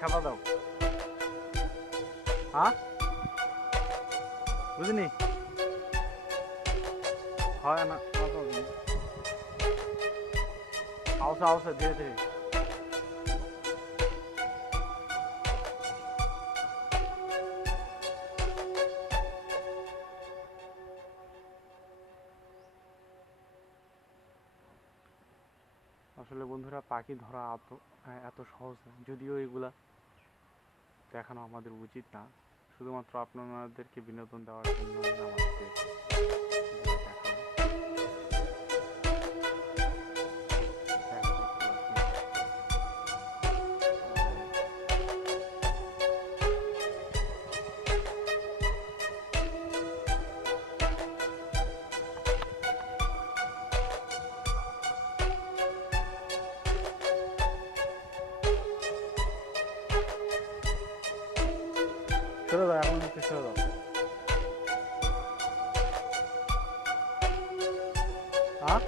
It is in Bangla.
খেপা দাও। হ্যাঁ বুঝিনি হয় না আওসা আওসা ধীরে ধীরে। আসলে বন্ধুরা পাখি ধরা এত সহজ না, যদিও এগুলা দেখানো আমাদের উচিত না, শুধুমাত্র আপনাদেরকে বিনোদন দেওয়ার জন্যই আমাদেরকে এগুলো দেখানো। দেখা দেখতে সরে দাও, এখন একটু সরে দাও। হ্যাঁ